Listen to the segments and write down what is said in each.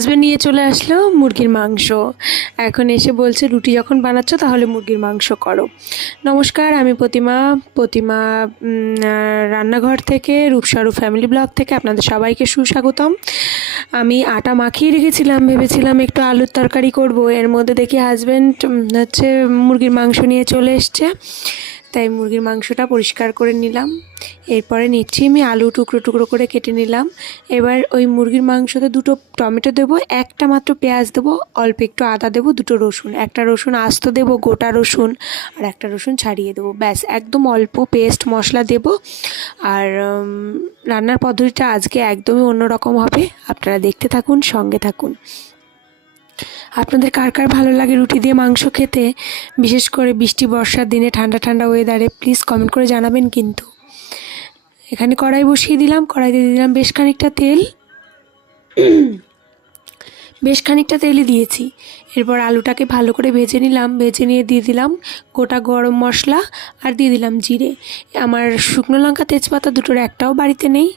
Husband নিয়ে চলে আসলো মুরগির মাংস। এখন এসে বলছে রুটি যখন বানাচ্ছ তাহলে মুরগির মাংস করো। নমস্কার, আমি প্রতিমা রান্নাঘর থেকে, রূপসারু ফ্যামিলি ব্লগ থেকে আপনাদের সবাইকে সুস্বাগতম। আমি আটা মাখিয়ে রেখেছিলাম, ভেবেছিলাম একটু আলুর তরকারি করব। এর মধ্যে দেখি হাজবেন্ড হচ্ছে মুরগির মাংস নিয়ে চলে এসছে, তাই মুরগির মাংসটা পরিষ্কার করে নিলাম। এরপরে নিচ্ছি আমি আলু টুকরো টুকরো করে কেটে নিলাম। এবার ওই মুরগির মাংসতে 2টো টমেটো দেবো, একটা মাত্র পেঁয়াজ দেবো, অল্প একটু আদা দেবো, 2টো রসুন, একটা রসুন আস্ত দেবো, গোটা রসুন, আর একটা রসুন ছাড়িয়ে দেবো। ব্যাস, একদম অল্প পেস্ট মশলা দেবো। আর রান্নার পদ্ধতিটা আজকে একদমই অন্যরকম হবে, আপনারা দেখতে থাকুন, সঙ্গে থাকুন। আপনাদের কার কার ভালো লাগে রুটি দিয়ে মাংস খেতে, বিশেষ করে বৃষ্টি বর্ষার দিনে ঠান্ডা ঠান্ডা ওয়েদারে, প্লিজ কমেন্ট করে জানাবেন। কিন্তু এখানে কড়াই বসিয়ে দিলাম, কড়াইতে দিয়ে দিলাম বেশ খানিকটা তেলই দিয়েছি। এরপর আলুটাকে ভালো করে ভেজে নিলাম, ভেজে নিয়ে দিয়ে দিলাম গোটা গরম মশলা আর দিয়ে দিলাম জিরে। আমার শুকনো লঙ্কা তেজপাতা দুটোর একটাও বাড়িতে নেই,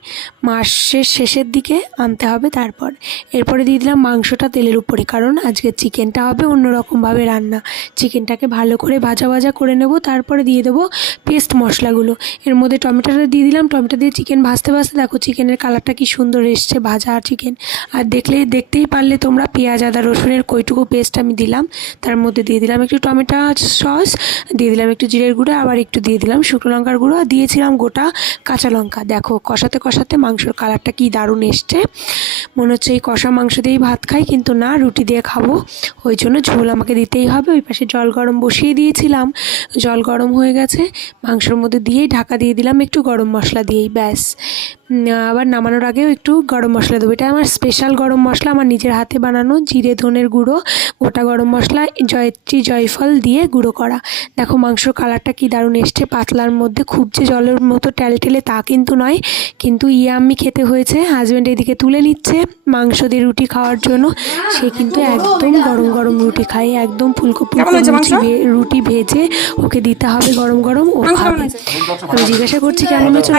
মাসের শেষের দিকে আনতে হবে। এরপরে দিয়ে দিলাম মাংসটা তেলের উপরে, কারণ আজকে চিকেনটা হবে অন্যরকমভাবে রান্না। চিকেনটাকে ভালো করে ভাজা ভাজা করে নেব, তারপরে দিয়ে দেবো পেস্ট মশলাগুলো। এর মধ্যে টমেটোটা দিয়ে দিলাম, টমেটো দিয়ে চিকেন ভাজতে ভাজতে দেখো চিকেনের কালারটা কি সুন্দর এসছে, ভাজা চিকেন। আর দেখতেই পারলে তোমরা পেঁয়াজ আদা রসুনের কইটুকু পেস্ট আমি দিলাম। তার মধ্যে দিয়ে দিলাম একটু টমেটো সস, দিয়ে দিলাম একটু জিরের গুঁড়ো, আবার একটু দিয়ে দিলাম শুকনো লঙ্কার গুঁড়ো, দিয়েছিলাম গোটা কাঁচা লঙ্কা। দেখো কষাতে কষাতে মাংসর কালারটা কি দারুণ এসছে, মনে হচ্ছে এই কষা মাংস দিয়েই ভাত খাই, কিন্তু না, রুটি দিয়ে খাবো, ওই জন্য ঝোল আমাকে দিতেই হবে। ওই পাশে জল গরম বসিয়ে দিয়েছিলাম, জল গরম হয়ে গেছে, মাংসর মধ্যে দিয়েই ঢাকা দিয়ে দিলাম একটু গরম মশলা দিয়েই। ব্যাস, আবার নামানোর আগেও একটু গরম মশলা দেবো। এটা আমার স্পেশাল গরম মশলা, আমার নিজের হাতে বানানো, জিরে ধনের গুঁড়ো, গোটা গরম মশলা, জয়ত্রী জয়ফল দিয়ে গুঁড়ো করা। দেখো মাংসর কালারটা কি দারুণ এসছে, পাতলার মধ্যে, খুব যে জলের মতো টেলে তা কিন্তু নয়, কিন্তু ইয়াম্মি খেতে হয়েছে। হাজব্যান্ড এদিকে তুলে নিচ্ছে মাংস দিয়ে রুটি খাওয়ার জন্য, সে কিন্তু একদম গরম গরম রুটি খায়, একদম ফুলকো রুটি ভেজে ওকে দিতে হবে গরম গরম, ও খাবে। আমি জিজ্ঞাসা করছি কেমন হয়েছে,